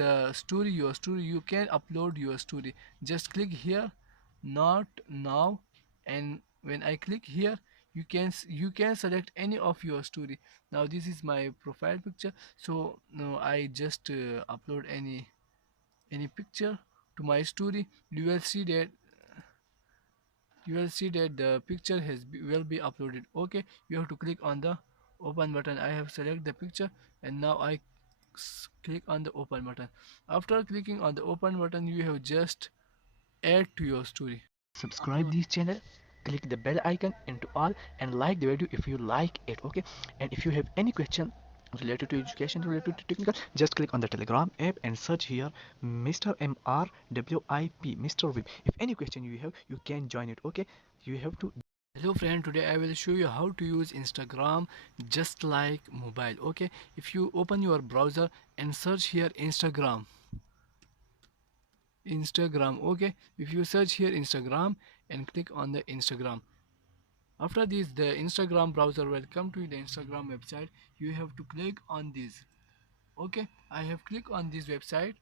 the story, your story. You can upload your story. Just click here, not now, and when I click here, you can select any of your story. Now this is my profile picture, so no, I just upload any picture to my story. You will see that the picture will be uploaded. Okay, you have to click on the open button. I have select the picture, and now I click on the open button. After clicking on the open button, you have just add to your story. Subscribe this channel, click the bell icon into all, and like the video if you like it. Okay, and if you have any question related to education, related to technical, just click on the Telegram app and search here Mr. MRWIP, Mr. Wip. If any question you have, you can join it. Okay, you have to. Hello friend, today I will show you how to use Instagram just like mobile. Okay, if you open your browser and search here Instagram. Okay, if you search here Instagram and click on the Instagram. After this, the Instagram browser will come to the Instagram website. You have to click on this. Okay, I have clicked on this website,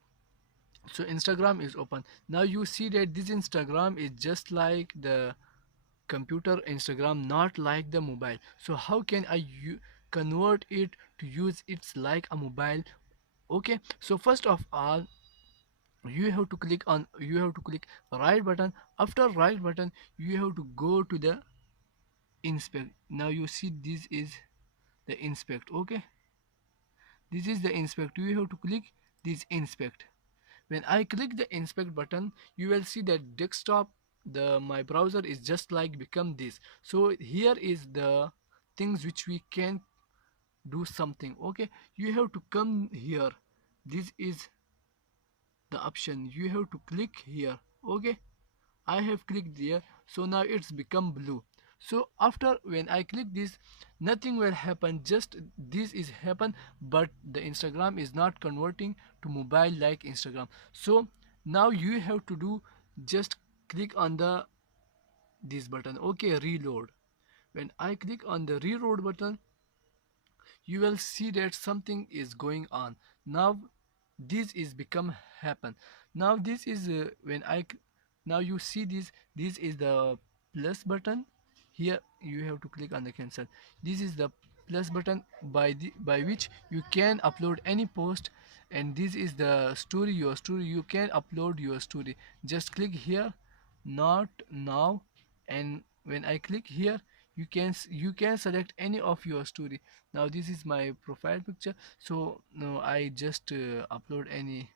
so Instagram is open. Now you see that this Instagram is just like the computer Instagram, not like the mobile. So how can I convert it to use it's like a mobile? Okay, so first of all, you have to click right button. After right button, you have to go to the inspect. Now you see this is the inspect. Okay, this is the inspect. You have to click this inspect. When I click the inspect button, you will see that desktop, the my browser is just like become this. So here is the things which we can do something. Okay, you have to come here. This is the option. You have to click here. Okay, I have clicked there, so now it's become blue. So after when I click this, nothing will happen, just this is happen, but the Instagram is not converting to mobile like Instagram. So now you have to do, just click on the this button. Okay, reload. When I click on the reload button, you will see that something is going on. Now this is become happen. Now this is when now you see this is the plus button. Here you have to click on the cancel. This is the plus button by which you can upload any post, and this is the story, your story. You can upload your story. Just click here, not now, and when I click here, you can select any of your story. Now this is my profile picture, so no, I just upload any